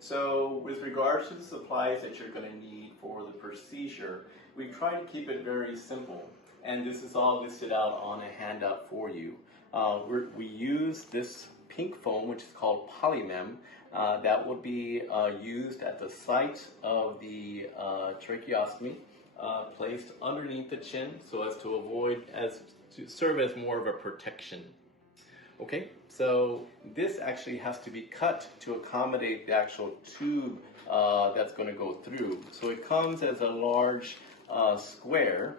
So with regards to the supplies that you're going to need for the procedure, we try to keep it very simple. And this is all listed out on a handout for you. We use this pink foam, which is called polymem, that will be used at the site of the tracheostomy, placed underneath the chin so as to serve as more of a protection. Okay, so this actually has to be cut to accommodate the actual tube that's going to go through. So it comes as a large square,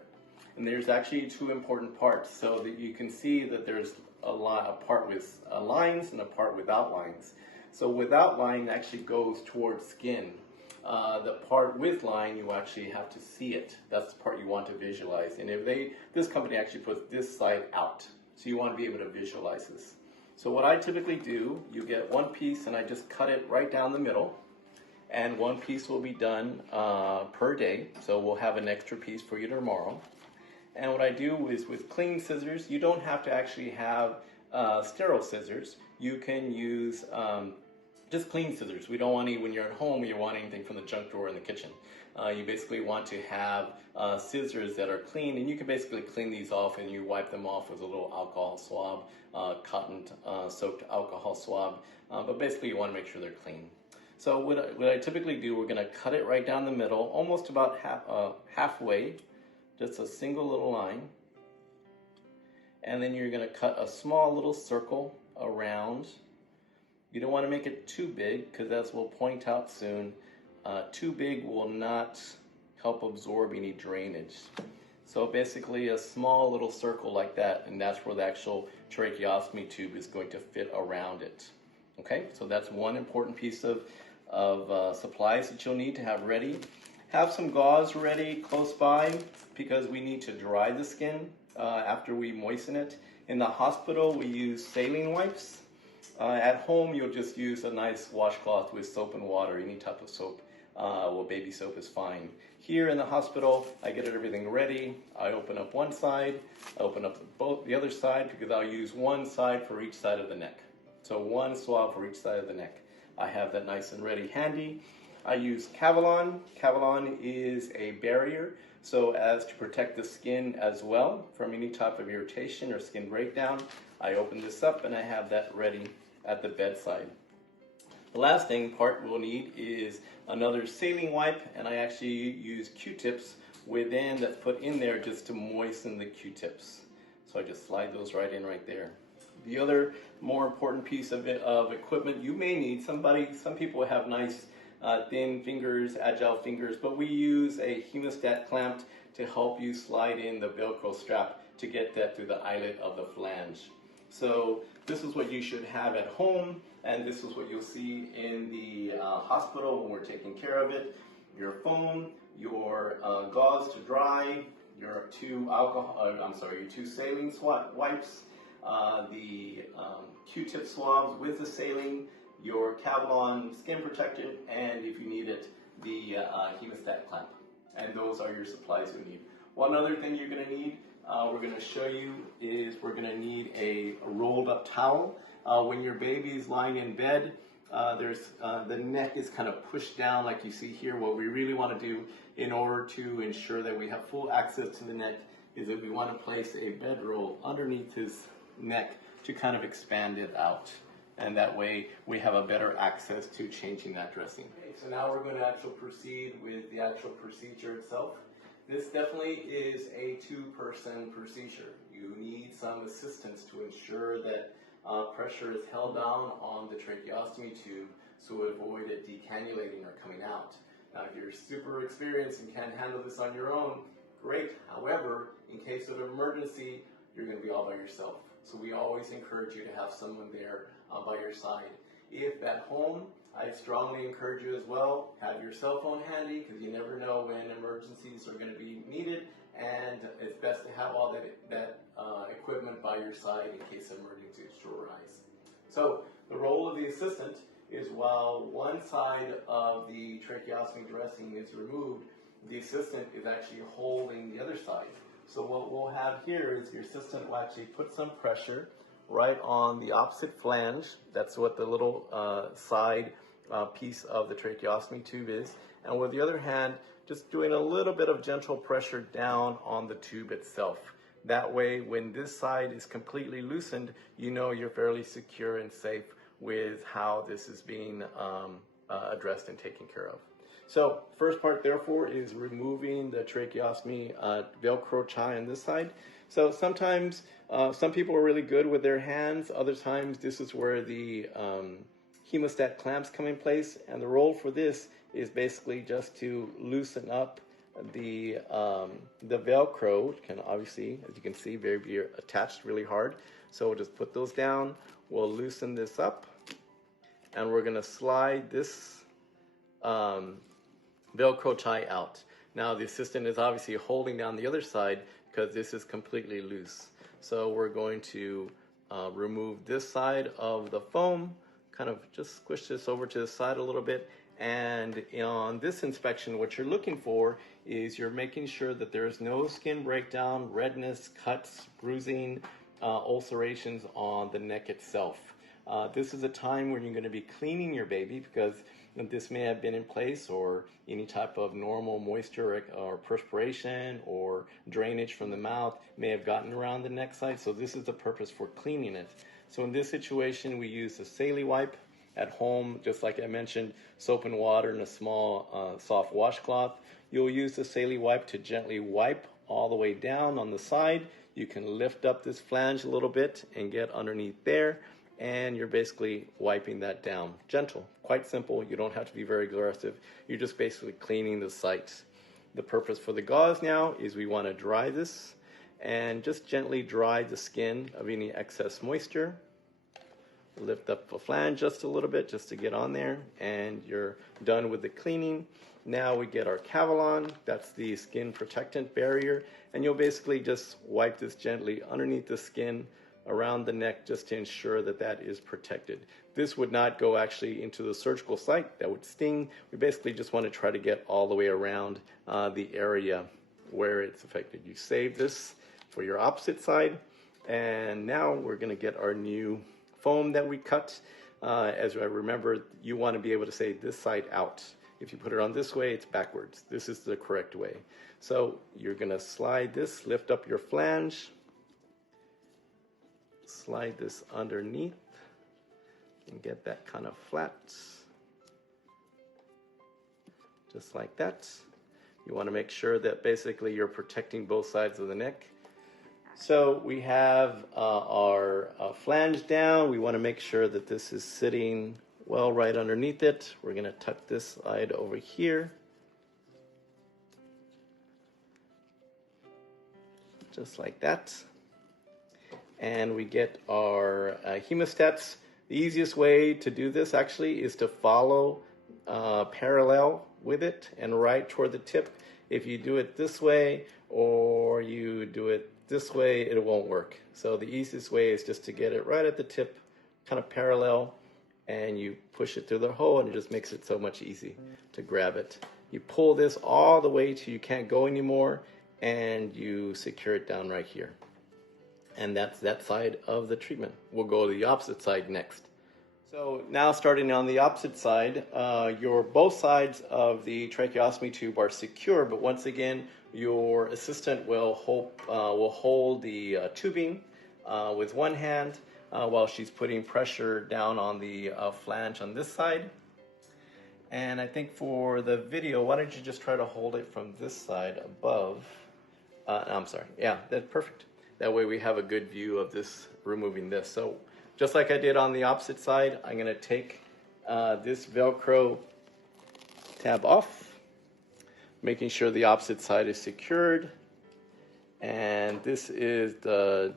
and there's actually two important parts. So that you can see that there's a part with lines and a part without lines. So without line actually goes towards skin. The part with line, you actually have to see it. That's the part you want to visualize. And this company actually puts this side out. So you want to be able to visualize this. So what I typically do, you get one piece and I just cut it right down the middle. And one piece will be done per day. So we'll have an extra piece for you tomorrow. And what I do is with clean scissors, you don't have to actually have sterile scissors. You can use just clean scissors. We don't want any, when you're at home, you want anything from the junk drawer in the kitchen. You basically want to have scissors that are clean, and you can basically clean these off and you wipe them off with a little alcohol swab, cotton soaked alcohol swab, but basically you want to make sure they're clean. So what I typically do, we're going to cut it right down the middle, almost about halfway, just a single little line, and then you're going to cut a small little circle around. You don't want to make it too big, because as we'll point out soon, too big will not help absorb any drainage. So basically a small little circle like that, and that's where the actual tracheostomy tube is going to fit around it. Okay, so that's one important piece of supplies that you'll need to have ready. Have some gauze ready close by, because we need to dry the skin after we moisten it. In the hospital, we use saline wipes. At home, you'll just use a nice washcloth with soap and water, any type of soap. Well, baby soap is fine. Here in the hospital, I get everything ready. I open up one side, I open up the other side, because I'll use one side for each side of the neck. So one swab for each side of the neck. I have that nice and ready handy. I use Cavalon. Cavalon is a barrier, so as to protect the skin as well from any type of irritation or skin breakdown. I open this up and I have that ready at the bedside. The last part we'll need is another saline wipe, and I actually use Q-tips within that's put in there just to moisten the Q-tips. So I just slide those right in right there. The other more important piece of equipment you may need, some people have nice thin fingers, agile fingers, but we use a hemostat clamp to help you slide in the Velcro strap to get that through the eyelet of the flange. So this is what you should have at home, and this is what you'll see in the hospital when we're taking care of it. Your foam, your gauze to dry, your two saline wipes, the Q-tip swabs with the saline, your Cavalon skin protectant, and if you need it, the hemostat clamp. And those are your supplies you need. One other thing you're going to need, we're going to show you, is we're going to need a rolled up towel. When your baby is lying in bed, the neck is kind of pushed down like you see here. What we really want to do in order to ensure that we have full access to the neck is that we want to place a bedroll underneath his neck to kind of expand it out. And that way we have a better access to changing that dressing. Okay, so now we're going to actually proceed with the actual procedure itself. This definitely is a two-person procedure. You need some assistance to ensure that pressure is held down on the tracheostomy tube so avoid it decannulating or coming out. Now, if you're super experienced and can handle this on your own, great. However, in case of emergency, you're going to be all by yourself. So we always encourage you to have someone there by your side. If at home, I strongly encourage you as well, have your cell phone handy, because you never know when emergencies are going to be needed, and it's best to have all that equipment by your side in case emergencies arise. So the role of the assistant is, while one side of the tracheostomy dressing is removed, the assistant is actually holding the other side. So what we'll have here is your assistant will actually put some pressure right on the opposite flange. That's what the little side piece of the tracheostomy tube is, and with the other hand, just doing a little bit of gentle pressure down on the tube itself. That way, when this side is completely loosened, you know you're fairly secure and safe with how this is being addressed and taken care of. So first part, therefore, is removing the tracheostomy Velcro tie on this side. So sometimes some people are really good with their hands. Other times, this is where the hemostat clamps come in place. And the role for this is basically just to loosen up the Velcro. Can obviously, as you can see, be attached really hard. So we'll just put those down. We'll loosen this up, and we're going to slide this Velcro tie out. Now the assistant is obviously holding down the other side because this is completely loose. So we're going to remove this side of the foam, kind of just squish this over to the side a little bit. And on this inspection, what you're looking for is you're making sure that there's no skin breakdown, redness, cuts, bruising, ulcerations on the neck itself. This is a time when you're going to be cleaning your baby because this may have been in place, or any type of normal moisture or perspiration or drainage from the mouth may have gotten around the neck side. So this is the purpose for cleaning it. So in this situation, we use a saline wipe at home, just like I mentioned, soap and water and a small soft washcloth. You'll use the saline wipe to gently wipe all the way down on the side. You can lift up this flange a little bit and get underneath there, and you're basically wiping that down. Gentle, quite simple. You don't have to be very aggressive. You're just basically cleaning the site. The purpose for the gauze now is we want to dry this and just gently dry the skin of any excess moisture. Lift up the flange just a little bit just to get on there, and you're done with the cleaning. Now we get our Cavalon, that's the skin protectant barrier, and you'll basically just wipe this gently underneath the skin around the neck just to ensure that that is protected. This would not go actually into the surgical site, that would sting. We basically just want to try to get all the way around the area where it's affected. You save this for your opposite side, and now we're going to get our new foam that we cut. As I remember, you want to be able to say this side out. If you put it on this way, it's backwards. This is the correct way. So you're going to slide this, lift up your flange, slide this underneath, and get that kind of flat, just like that. You want to make sure that basically you're protecting both sides of the neck. So we have our flange down. We want to make sure that this is sitting well right underneath it. We're going to tuck this side over here, just like that. And we get our hemostats. The easiest way to do this actually is to follow parallel with it and right toward the tip. If you do it this way or you do it this way, it won't work. So the easiest way is just to get it right at the tip, kind of parallel, and you push it through the hole, and it just makes it so much easy to grab it. You pull this all the way till you can't go anymore, and you secure it down right here. And that's that side of the treatment. We'll go to the opposite side next. So now starting on the opposite side, both sides of the tracheostomy tube are secure, but once again, your assistant will hold the tubing with one hand while she's putting pressure down on the flange on this side. And I think for the video, why don't you just try to hold it from this side above. I'm sorry, yeah, that's perfect. That way we have a good view of this, removing this. So just like I did on the opposite side, I'm going to take this Velcro tab off, making sure the opposite side is secured. And this is the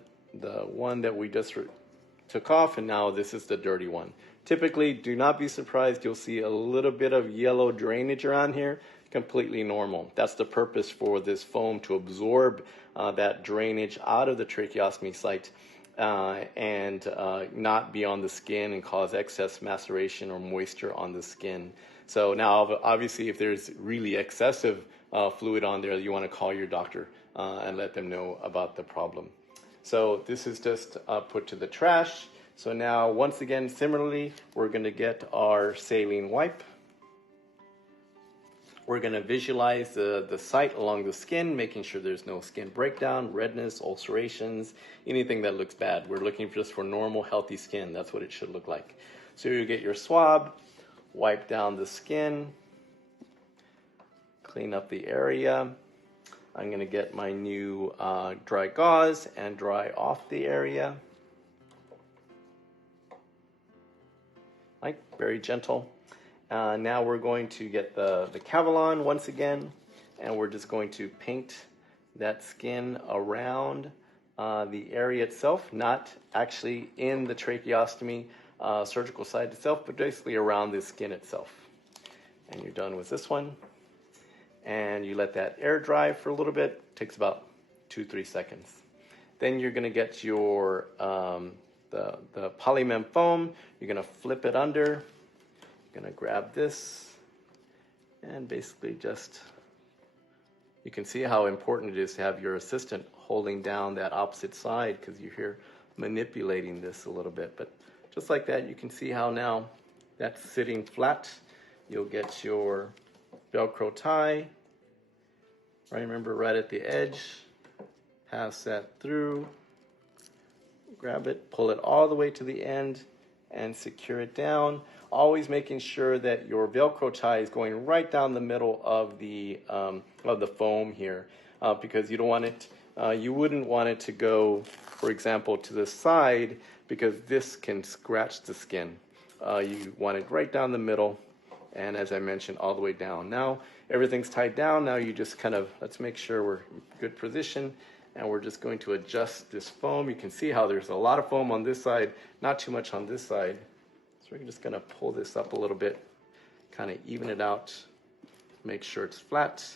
one that we just took off, and now this is the dirty one. Typically, do not be surprised, you'll see a little bit of yellow drainage around here. Completely normal. That's the purpose for this foam, to absorb that drainage out of the tracheostomy site and not be on the skin and cause excess maceration or moisture on the skin. So now, obviously, if there's really excessive fluid on there, you want to call your doctor and let them know about the problem. So this is just put to the trash. So now, once again, similarly, we're going to get our saline wipe. We're going to visualize the site along the skin, making sure there's no skin breakdown, redness, ulcerations, anything that looks bad. We're looking just for normal, healthy skin. That's what it should look like. So you get your swab, wipe down the skin, clean up the area. I'm going to get my new dry gauze and dry off the area. Like, very gentle. Now we're going to get the Cavalon once again, and we're just going to paint that skin around the area itself, not actually in the tracheostomy surgical site itself, but basically around the skin itself. And you're done with this one. And you let that air dry for a little bit. It takes about 2-3 seconds. Then you're going to get your the polymem foam. You're going to flip it under. You're going to grab this and basically just, you can see how important it is to have your assistant holding down that opposite side, because you're here manipulating this a little bit. But just like that, you can see how now that's sitting flat. You'll get your Velcro tie, right, remember, right at the edge, pass that through, grab it, pull it all the way to the end, and secure it down. Always making sure that your Velcro tie is going right down the middle of the foam here, because you don't want it. You wouldn't want it to go, for example, to the side, because this can scratch the skin. You want it right down the middle, and as I mentioned, all the way down. Now everything's tied down. Now you just kind of, let's make sure we're in good position, and we're just going to adjust this foam. You can see how there's a lot of foam on this side, not too much on this side. So we're just gonna pull this up a little bit, kind of even it out, make sure it's flat.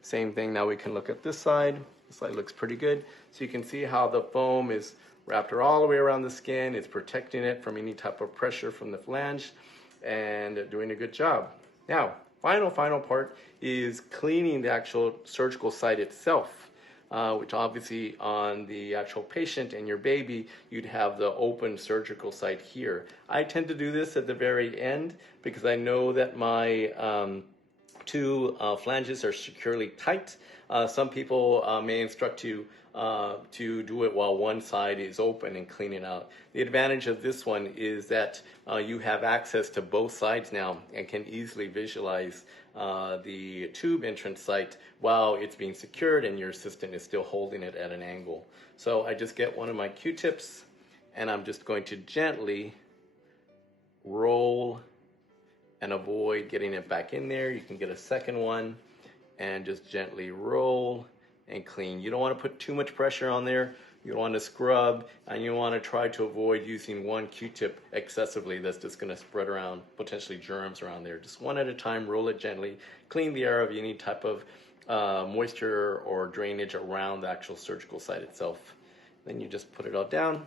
Same thing, now we can look at this side. This side looks pretty good. So you can see how the foam is wrapped all the way around the skin. It's protecting it from any type of pressure from the flange, and doing a good job. Now, final part is cleaning the actual surgical site itself. Which obviously on the actual patient and your baby, you'd have the open surgical site here. I tend to do this at the very end because I know that my two flanges are securely tight. Some people may instruct you to do it while one side is open and clean it out. The advantage of this one is that you have access to both sides now and can easily visualize the tube entrance site while it's being secured and your assistant is still holding it at an angle. So I just get one of my Q-tips and I'm just going to gently roll and avoid getting it back in there. You can get a second one and just gently roll and clean. You don't want to put too much pressure on there. You want to scrub, and you want to try to avoid using one Q-tip excessively. That's just going to spread around potentially germs around there. Just one at a time, roll it gently, clean the air of any type of moisture or drainage around the actual surgical site itself. Then you just put it all down,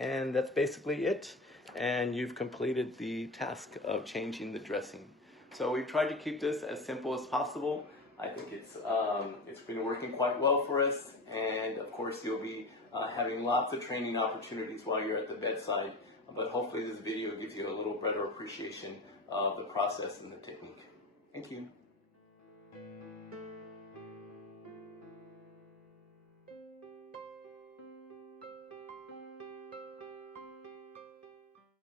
and that's basically it. And you've completed the task of changing the dressing. So we've tried to keep this as simple as possible. I think it's been working quite well for us, and of course you'll be having lots of training opportunities while you're at the bedside, but hopefully this video gives you a little better appreciation of the process and the technique. Thank you.